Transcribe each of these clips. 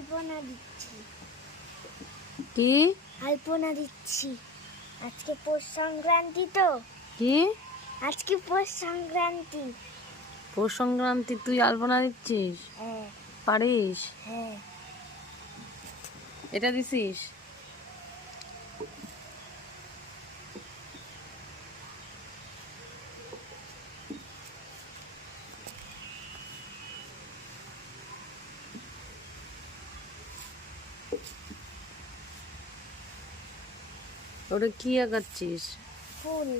আলপনা দিচ্ছি। কি আলপনা দিচ্ছি, আজকে পৌষ সংক্রান্তি তো। কি আজকে পৌষ সংক্রান্তি। পৌষ সংক্রান্তি তুই আলপনা দিচ্ছিস? হ্যাঁ পারিস? হ্যাঁ। এটা দিছিস? ওটা কি আঁকাচ্ছিস? ফুল।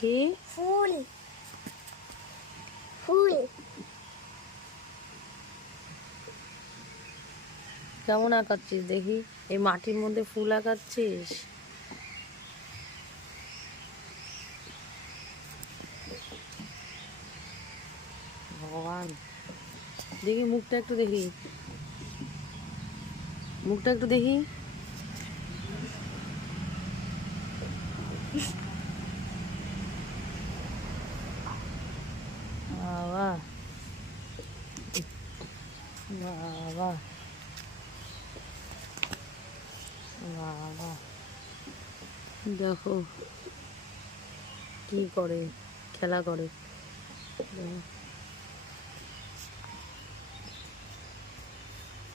কি ফুল ফুল। কেমন আঁকাচ্ছিস দেখি? এই মাটির মধ্যে ফুল আঁকাচ্ছিস? ভগবান, দেখি মুখটা একটু দেখি, মুখটা একটু দেখি। বাবা বাবা বাবা, দেখো কি করে, খেলা করে।